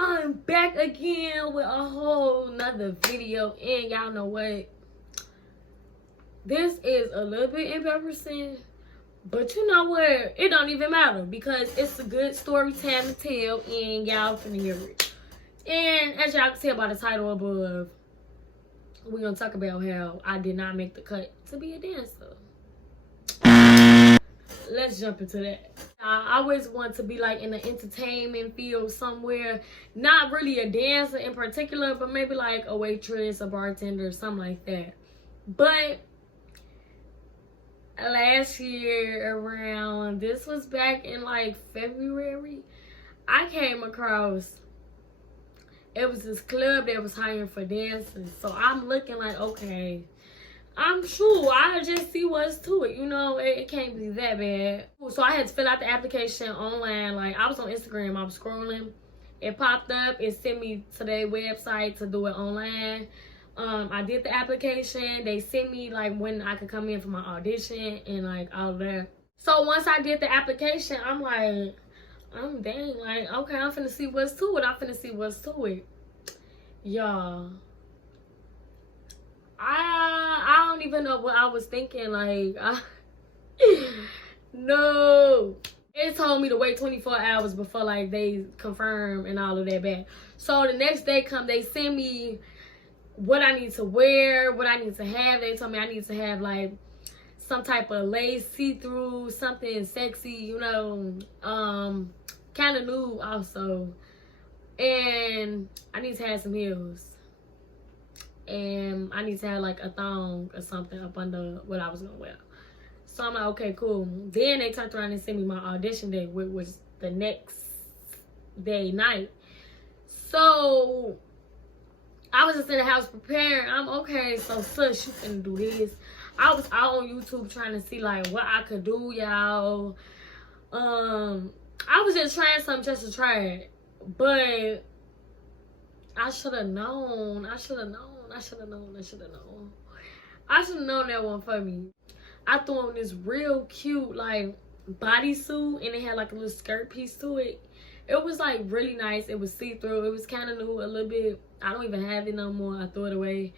I'm back again with a whole nother video, and y'all know what? This is a little bit embarrassing, but you know what? It don't even matter because it's a good story time to tell, and y'all finna hear it. And as y'all can tell by the title above, we're gonna talk about how I did not make the cut to be a dancer. Let's jump into that. I always want to be like in the entertainment field somewhere, not really a dancer in particular, but maybe like a waitress, a bartender, something like that. But last year around, this was back in like February, I came across, it was this club that was hiring for dancers. So I'm looking like, okay, I'm sure I'll just see what's to it. You know, it can't be that bad. So I had to fill out the application online. Like, I was on Instagram. I was scrolling. It popped up. It sent me to their website to do it online. I did the application. They sent me, like, when I could come in for my audition and, like, all of that. So once I did the application, I'm like, I'm dang. Like, okay, I'm finna see what's to it. I'm finna see what's to it. Y'all. I don't even know what I was thinking. Like, no. It told me to wait 24 hours before, like, they confirm and all of that back. So the next day they send me what I need to wear, what I need to have. They told me I need to have, like, some type of lace, see-through, something sexy, you know, kind of nude also. And I need to have some heels. And I need to have like a thong or something up under what I was gonna wear. So I'm like, okay, cool. Then they turned around and sent me my audition day, which was the next day night. So I was just in the house preparing. I'm okay, so sus, you finna do this. I was out on YouTube trying to see like what I could do, y'all. I was just trying something just to try it. But I should have known. I should have known that one for me. I threw on this real cute like bodysuit and it had like a little skirt piece to it. It was like really nice. It was see-through. It was kind of new a little bit. I don't even have it no more. I threw it away.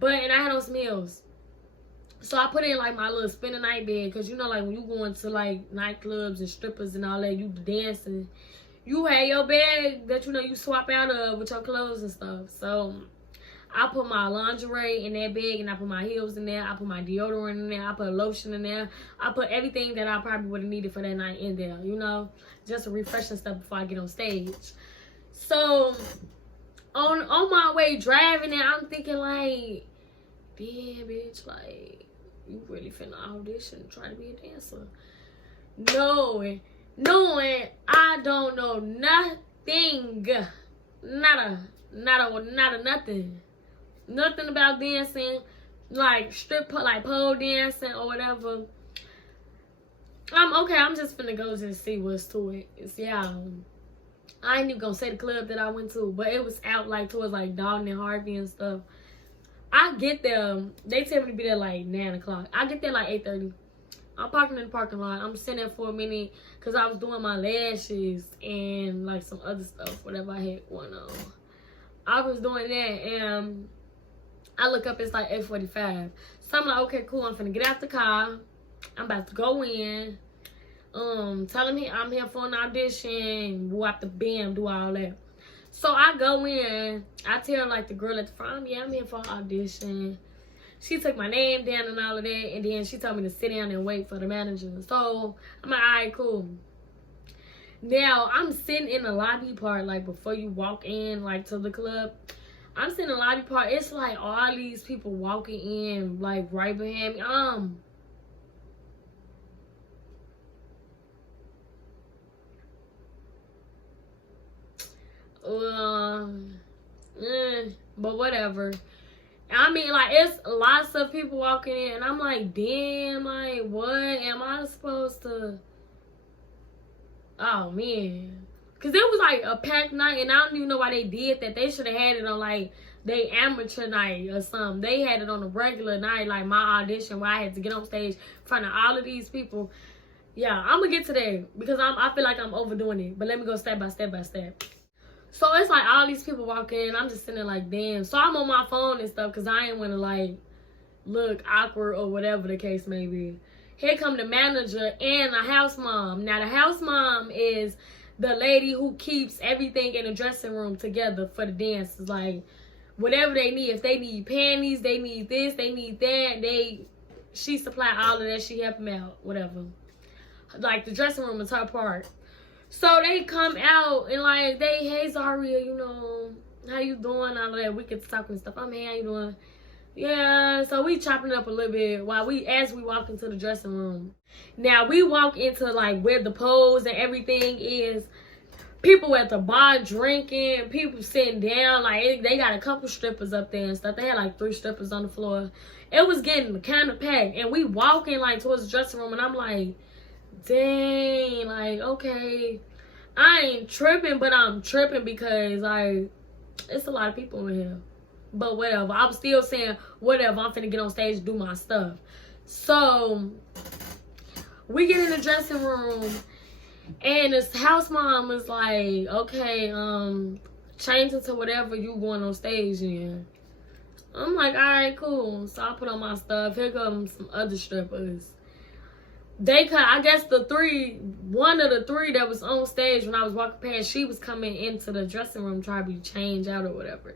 And I had on some heels. So I put in like my little spin the night bed, because you know, like when you go into like nightclubs and strippers and all that, you dancing, you have your bag that you know you swap out of with your clothes and stuff. So I put my lingerie in that bag, and I put my heels in there. I put my deodorant in there. I put lotion in there. I put everything that I probably would have needed for that night in there, you know, just to refresh and stuff before I get on stage. So on my way driving there, I'm thinking like, damn, bitch, like, you really finna audition, try to be a dancer. Knowing I don't know nothing, nothing about dancing, like like pole dancing or whatever. I'm just finna go just see what's to it. Yeah, I ain't even gonna say the club that I went to, but it was out like towards like Dalton and Harvey and stuff. I get there, they tell me to be there like 9 o'clock. I get there like 8:30. I'm parking in the parking lot. I'm sitting there for a minute because I was doing my lashes and like some other stuff, whatever I had going on. I was doing that and I look up, it's like 8:45. So I'm like, okay, cool. I'm finna get out the car. I'm about to go in. Tell him I'm here for an audition. Whoop the bam, do all that. So I go in. I tell like the girl at the front, yeah, I'm here for an audition. She took my name down and all of that, and then she told me to sit down and wait for the manager. So I'm like, all right, cool. Now I'm sitting in the lobby part, like before you walk in, like to the club. I'm sitting in the lobby part. It's like all these people walking in, like right behind me. But whatever. I mean, like, it's lots of people walking in, and I'm like, damn, like, what am I supposed to? Oh man, because it was like a packed night, and I don't even know why they did that. They should have had it on like they amateur night or something. They had it on a regular night, like my audition, where I had to get on stage in front of all of these people. Yeah, I'm gonna get to that because I feel like I'm overdoing it. But let me go step by step by step. So it's like all these people walk in. I'm just sitting there like, damn. So I'm on my phone and stuff because I ain't want to like look awkward or whatever the case may be. Here come the manager and the house mom. Now the house mom is the lady who keeps everything in the dressing room together for the dances. Like whatever they need. If they need panties, they need this, they need that. She supply all of that. She help them out. Whatever. Like the dressing room is her part. So they come out and like hey Zaria, you know, how you doing? All of that. We get to talk and stuff. I'm hey, how you doing? Yeah, so we chopping up a little bit as we walk into the dressing room. Now we walk into like where the poles and everything is. People at the bar drinking, people sitting down, like they got a couple strippers up there and stuff. They had like 3 strippers on the floor. It was getting kind of packed, and we walking like towards the dressing room, and I'm like, dang, like okay, I ain't tripping, but I'm tripping because like it's a lot of people in here. But whatever, I was still saying whatever, I'm finna get on stage and do my stuff. So we get in the dressing room and this house mom was like, okay, change into whatever you going on stage in. I'm like, all right, cool. So I put on my stuff. Here comes some other strippers. I guess one of the 3 that was on stage when I was walking past, she was coming into the dressing room trying to be changed out or whatever.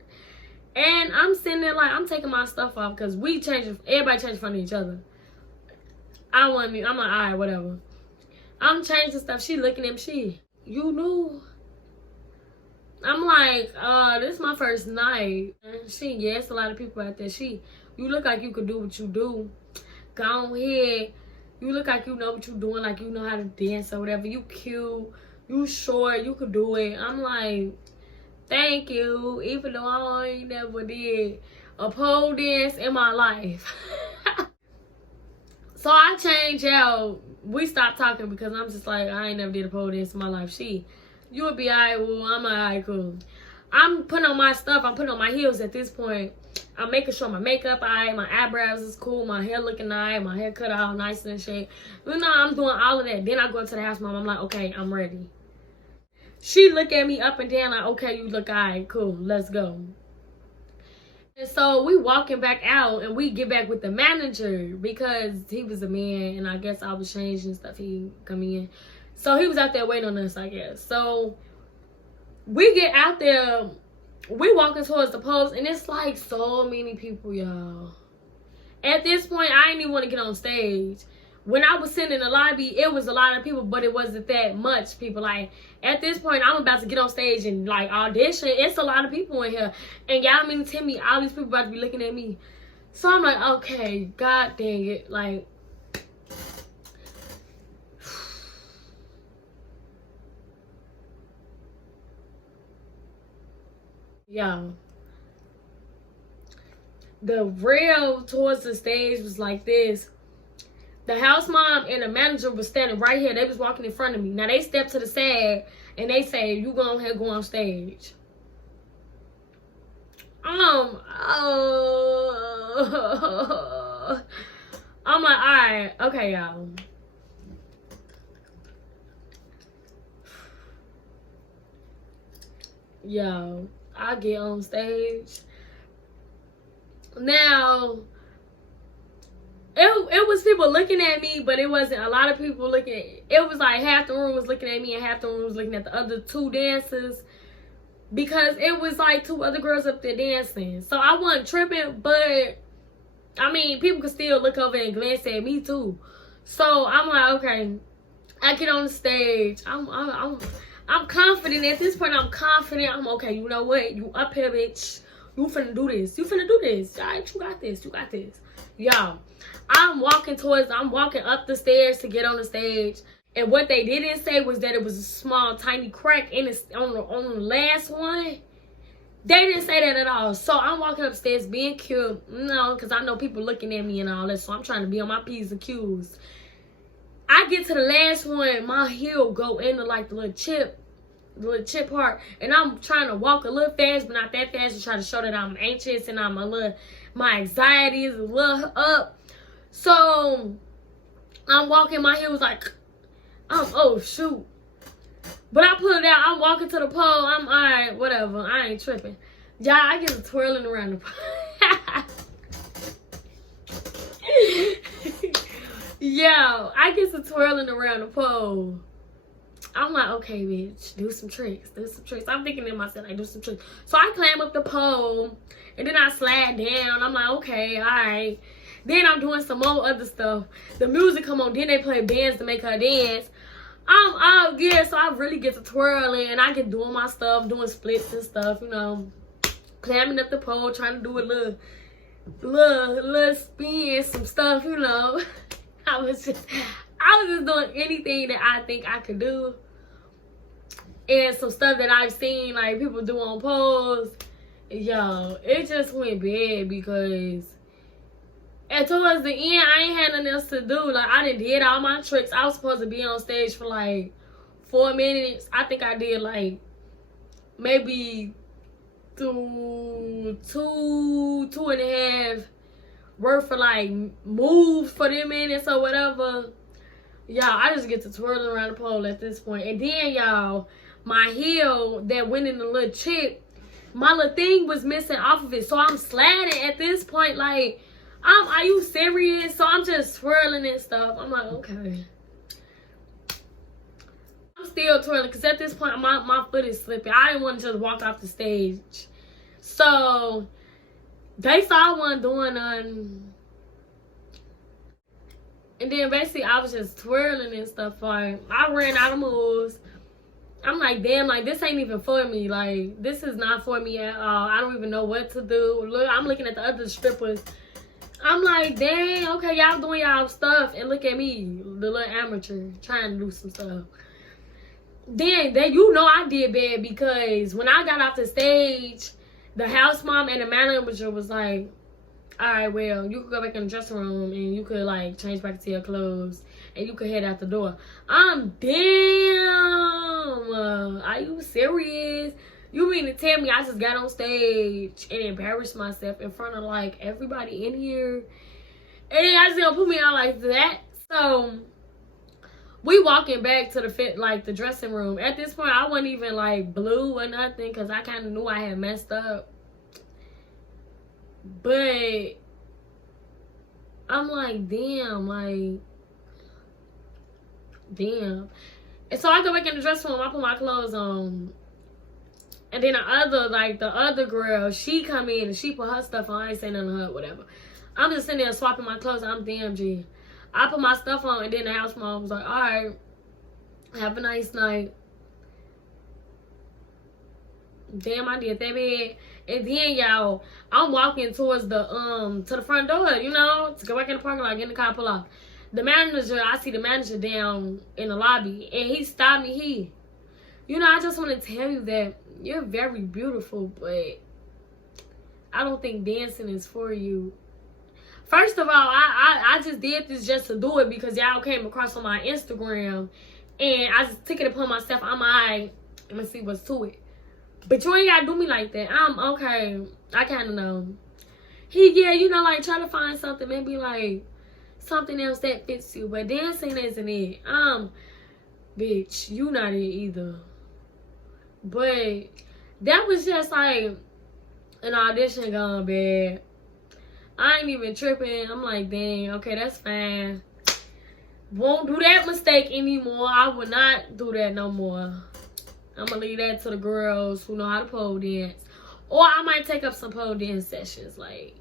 And I'm sitting there like, I'm taking my stuff off because everybody changed in front of each other. I'm like, all right, whatever. I'm changing stuff. She looking at me. You knew? I'm like, this is my first night. And yeah, it's a lot of people out there. You look like you could do what you do. Go ahead. You look like you know what you're doing, like you know how to dance or whatever. You cute. You short. You could do it. I'm like, thank you. Even though I ain't never did a pole dance in my life. So I change out. We stopped talking because I'm just like, I ain't never did a pole dance in my life. You would be alright, well, I'm alright, cool. I'm putting on my stuff. I'm putting on my heels at this point. I'm making sure my makeup alright, my eyebrows is cool, my hair looking alright, my hair cut out nice and shit. You know, I'm doing all of that. Then I go up to the house mom. I'm like, okay, I'm ready. She look at me up and down like, okay, you look alright, cool, let's go. And so we walking back out and we get back with the manager because he was a man and I guess I was changing stuff. He come in. So he was out there waiting on us, I guess. So we get out there, we walking towards the post, and it's like so many people, y'all. At this point, I didn't even want to get on stage. When I was sitting in the lobby, it was a lot of people, but it wasn't that much people. Like, at this point, I'm about to get on stage and, like, audition. It's a lot of people in here. And y'all mean to tell me all these people about to be looking at me. So I'm like, okay, god dang it. Like, y'all. The rail towards the stage was like this. The house mom and the manager was standing right here. They was walking in front of me. Now they stepped to the side and they say, you go ahead, go on stage. I'm like, all right, okay, y'all. Yo, I get on stage. Now, it was people looking at me, but it wasn't a lot of people looking at it. It was like half the room was looking at me and half the room was looking at the other 2 dancers because it was like 2 other girls up there dancing. So I wasn't tripping, but I mean, people could still look over and glance at me too. So I'm like, okay, I get on the stage. I'm confident at this point. I'm confident. I'm okay. You know what? You up here, bitch. You finna do this. You finna do this. All right, you got this. You got this. Y'all, I'm walking up the stairs to get on the stage. And what they didn't say was that it was a small, tiny crack in it on the last one. They didn't say that at all. So I'm walking upstairs being cute. No, because I know people looking at me and all that. So I'm trying to be on my P's and Q's. I get to the last one. My heel go into like the little chip part. And I'm trying to walk a little fast, but not that fast, to try to show that I'm anxious and my anxiety is a little up. So I'm walking, my heel was like, oh shoot. But I pull it out. I'm walking to the pole. I'm all right, whatever. I ain't tripping. Y'all, I get to twirling around the pole. Yo, I get to twirling around the pole. I'm like, okay, bitch, do some tricks. I'm thinking to myself, like, do some tricks. So I climb up the pole, and then I slide down. I'm like, okay, all right. Then I'm doing some more other stuff. The music come on. Then they play bands to make her dance. I'm yeah, so I really get to twirling, and I get doing my stuff, doing splits and stuff, you know. Climbing up the pole, trying to do a little spin, some stuff, you know. I was just doing anything that I think I could do. And some stuff that I've seen, like, people do on poles. Yo, it just went bad because... And towards the end, I ain't had nothing else to do. Like, I did all my tricks. I was supposed to be on stage for, like, 4 minutes. I think I did, like, maybe two and a half worth of, like, moves for them minutes or whatever. Y'all, I just get to twirling around the pole at this point. And then, y'all, my heel that went in the little chip, my little thing was missing off of it. So I'm sliding at this point, like... are you serious? So I'm just swirling and stuff. I'm like, okay. I'm still twirling because at this point, my foot is slipping. I didn't want to just walk off the stage. So they saw one doing and then basically I was just twirling and stuff. Like, I ran out of moves. I'm like, damn, like, this ain't even for me. Like, this is not for me at all. I don't even know what to do. Look, I'm looking at the other strippers. I'm like, dang, okay, y'all doing y'all stuff, and look at me, the little amateur, trying to do some stuff. Then, you know I did bad because when I got off the stage, the house mom and the manager was like, all right, well, you could go back in the dressing room, and you could, like, change back to your clothes, and you could head out the door. I'm damn. Are you serious? You mean to tell me I just got on stage and embarrassed myself in front of, like, everybody in here? And then I just gonna put me out like that? So, we walking back to the dressing room. At this point, I wasn't even, like, blue or nothing because I kind of knew I had messed up. But, I'm like, damn. And so, I go back in the dressing room. I put my clothes on. And then the other girl, she come in and she put her stuff on. I ain't saying nothing to her, whatever. I'm just sitting there swapping my clothes. I'm DMG. I put my stuff on, and then the house mom was like, all right, have a nice night. Damn, I did that bad. And then, y'all, I'm walking towards to the front door, you know, to go back in the parking lot, get in the car, pull off. I see the manager down in the lobby, and he stopped me. You know, I just want to tell you that you're very beautiful, but I don't think dancing is for you. First of all, I just did this just to do it because y'all came across on my Instagram, and I just took it upon myself. I'm like, let me see what's to it. But you ain't gotta do me like that. I'm okay. I kind of know. Yeah, you know, like, try to find something, maybe like something else that fits you. But dancing isn't it. Bitch, you not it either. But that was just like an audition gone bad. I ain't even tripping. I'm like, dang, okay, that's fine. Won't do that mistake anymore. I would not do that no more. I'm gonna leave that to the girls who know how to pole dance. Or I might take up some pole dance sessions. Like,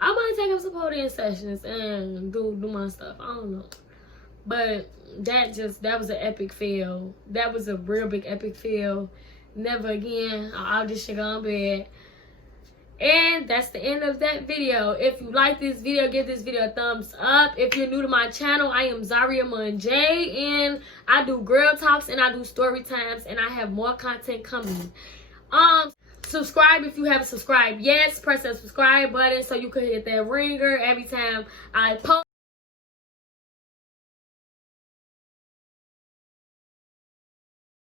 I might take up some pole dance sessions and do my stuff. I don't know. But that was an epic fail. That was a real big epic fail. Never again. I'll just shit on bad. And that's the end of that video. If you like this video, give this video a thumbs up. If you're new to my channel, I am Zaria Monjay, and I do girl talks and I do story times, and I have more content coming. Subscribe if you haven't subscribed yet. Press that subscribe button so you can hit that ringer every time I post.